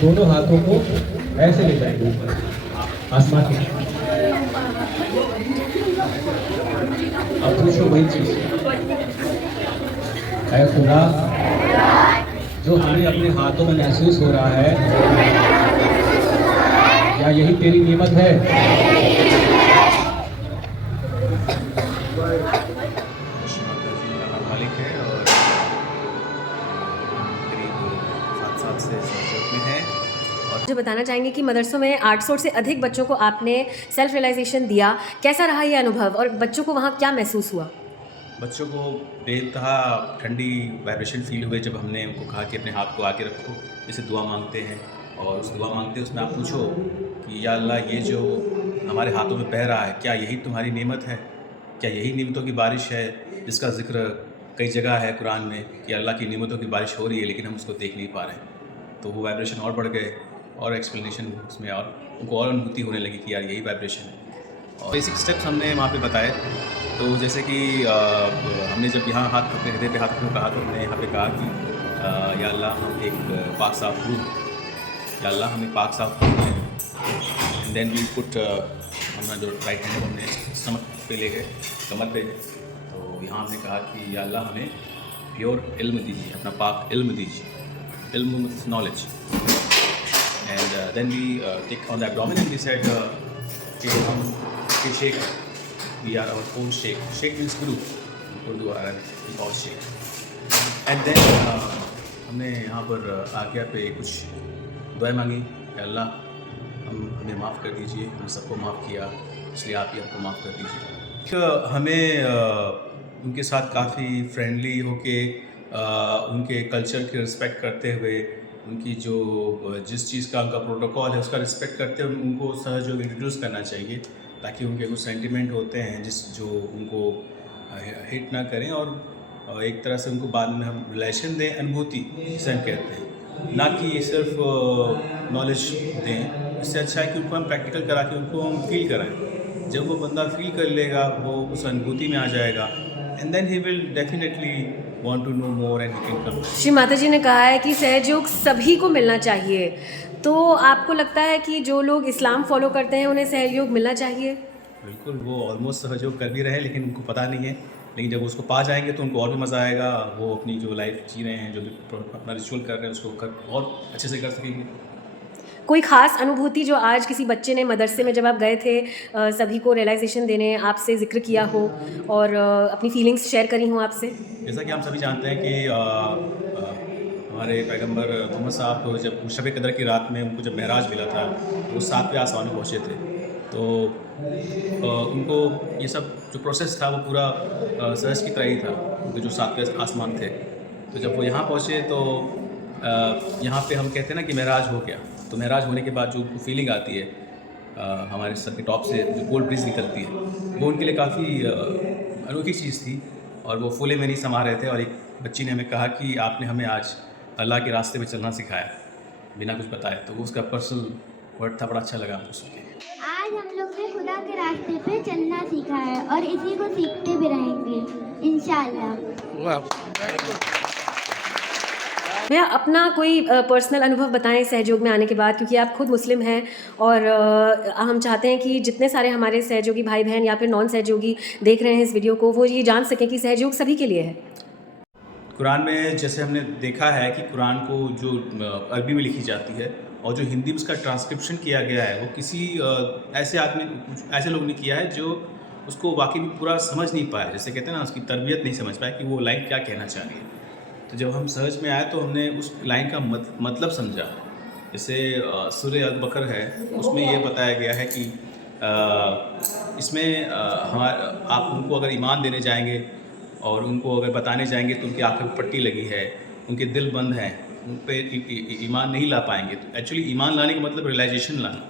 दोनों हाथों को ऐसे ले जाएंगे आसमान की। अब पूछो वही चीज, है खुदा जो हमें अपने हाथों में महसूस हो रहा है, क्या यही तेरी नेमत है? मालिक है और करीब 7 साल से संसद में है। और मुझे बताना चाहेंगे कि मदरसों में 800 से अधिक बच्चों को आपने सेल्फ रियलाइजेशन दिया, कैसा रहा ये अनुभव और बच्चों को वहाँ क्या महसूस हुआ? बच्चों को बेतहा ठंडी वाइब्रेशन फील हुए जब हमने उनको कहा कि अपने हाथ को आगे रखो, जैसे दुआ मांगते हैं, और उस दुआ मांगते उसमें आप पूछो कि या अल्लाह ये जो हमारे हाथों में बह रहा है, क्या यही तुम्हारी नेमत है? क्या यही नेमतों की बारिश है जिसका ज़िक्र कई जगह है कुरान में कि अल्लाह की नेमतों की बारिश हो रही है लेकिन हम उसको देख नहीं पा रहे हैं। तो वो वाइब्रेशन और बढ़ गए और एक्सप्लेनेशन उसमें और उनको और अनुभूति होने लगी कि यार यही वाइब्रेशन है। और बेसिक स्टेप्स हमने वहाँ पे बताए। तो जैसे कि हमने जब यहाँ हाथ अपने हृदय पे हाथ रखने को कहा तो हमने यहाँ पे कहा कि या अल्लाह हम एक पाक साफ रूह, या अल्लाह हमें पाक साफ रूह है। एंड देन वी पुट अपना जो राइट हैंड हमने स्टमक पे ले गए, कमर पे। तो यहाँ हमने कहा कि या अल्लाह हमें प्योर इल्म दीजिए, अपना पाक इल्म दीजिए, इल्म knowledge. And then we take on the abdomen and we said कि हम के शेख, वी आर आवर ओन शेख, शेख मीन्स गुरु, उर्दू अरब और शेख। एंड देन हमने यहाँ पर आज्ञा पे कुछ दुआएं मांगी कि अल्लाह हमें माफ़ कर दीजिए, हम सबको माफ़ किया इसलिए आप ही हमको माफ़ कर दीजिए। तो हमें उनके साथ काफ़ी फ्रेंडली होके उनके कल्चर की रिस्पेक्ट करते हुए, उनकी जो जिस चीज़ का उनका प्रोटोकॉल है उसका रिस्पेक्ट करते हुए उनको सहयोग इंट्रोड्यूस करना चाहिए, ताकि उनके कुछ सेंटिमेंट होते हैं जो उनको हिट ना करें, और एक तरह से उनको बाद में हम रिलेशन दें, अनुभूति जिसे हम कहते हैं, ना कि सिर्फ नॉलेज दें। इससे अच्छा है कि उनको हम प्रैक्टिकल करा के उनको हम फील कराएं। जब वो बंदा फील कर लेगा वो उस अनुभूति में आ जाएगा, and then he will definitely want to know more and he can come. Shri Mata ji ने कहा है कि सहयोग सभी को मिलना चाहिए, तो आपको लगता है कि जो लोग इस्लाम फॉलो करते हैं उन्हें सहयोग मिलना चाहिए? बिल्कुल, वो ऑलमोस्ट सहयोग कर भी रहे हैं लेकिन उनको पता नहीं है। लेकिन जब उसको पा जाएंगे तो उनको और भी मज़ा आएगा। वो अपनी जो लाइफ जी रहे हैं, जो भी अपना रिचुअल कर रहे हैं उसको और अच्छे से कर सकेंगे। कोई ख़ास अनुभूति जो आज किसी बच्चे ने मदरसे में जब आप गए थे सभी को रियलाइजेशन देने आपसे ज़िक्र किया हो और अपनी फीलिंग्स शेयर करी हों आपसे? जैसा कि हम सभी जानते हैं कि हमारे पैगंबर मोहम्मद साहब को जब शब कदर की रात में उनको जब महराज मिला था तो वो 7वें आसमान में पहुँचे थे। तो उनको ये सब जो प्रोसेस था वो पूरा सहज की तरह ही था, उनके जो 7वें आसमान थे। तो जब वो यहाँ पहुँचे तो यहाँ पे हम कहते हैं ना कि महराज हो गया। तो महराज होने के बाद जो फीलिंग आती है हमारे सर के टॉप से जो गोल्ड ब्रिज निकलती है, वो उनके लिए काफ़ी अनोखी चीज़ थी और वो फूले में नहीं समा रहे थे। और एक बच्ची ने हमें कहा कि आपने हमें आज अल्लाह के रास्ते में चलना सिखाया बिना कुछ बताए। तो वो उसका पर्सनल वर्ड था, बड़ा अच्छा लगा हमको सुन के। आज हम लोग ने खुदा के रास्ते पे चलना सीखा है और इसी को सीखते भी रहेंगे इंशाल्लाह। भैया अपना कोई पर्सनल अनुभव बताएं सहयोग में आने के बाद, क्योंकि आप खुद मुस्लिम हैं और हम चाहते हैं कि जितने सारे हमारे सहयोगी भाई बहन या फिर नॉन सहयोगी देख रहे हैं इस वीडियो को, वो ये जान सकें कि सहयोग सभी के लिए है। कुरान में जैसे हमने देखा है कि कुरान को जो अरबी में लिखी जाती है और जो हिंदी में उसका ट्रांसक्रिप्शन किया गया है, वो किसी ऐसे लोग ने किया है जो उसको वाकई में पूरा समझ नहीं पाए, जैसे कहते हैं ना उसकी तरबियत नहीं समझ पाए कि वो लाइन क्या कहना चाह रही है। तो जब हम सहज में आए तो हमने उस लाइन का मतलब समझा। जैसे सूरह अल-बकर है, उसमें ये बताया गया है कि इसमें आप उनको अगर ईमान देने जाएंगे और उनको अगर बताने जाएंगे तो उनकी आँखों में पट्टी लगी है, उनके दिल बंद हैं, उन पर ईमान नहीं ला पाएंगे। तो एक्चुअली ईमान लाने का मतलब रियलाइजेशन लाना।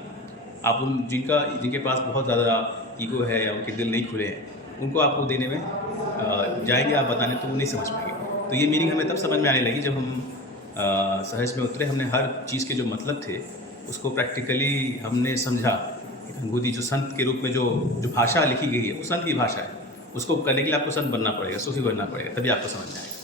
आप जिनके पास बहुत ज़्यादा ईगो है या उनके दिल नहीं खुले हैं, उनको आपको देने में जाएंगे आप बताने तो वो नहीं समझ पाएंगे। तो ये मीनिंग हमें तब समझ में आने लगी जब हम सहज में उतरे। हमने हर चीज़ के जो मतलब थे उसको प्रैक्टिकली हमने समझा। अनुभूति जो संत के रूप में जो भाषा लिखी गई है वो संत की भाषा है, उसको करने के लिए आपको संत बनना पड़ेगा, सूफी बनना पड़ेगा, तभी आपको समझ में आएगा।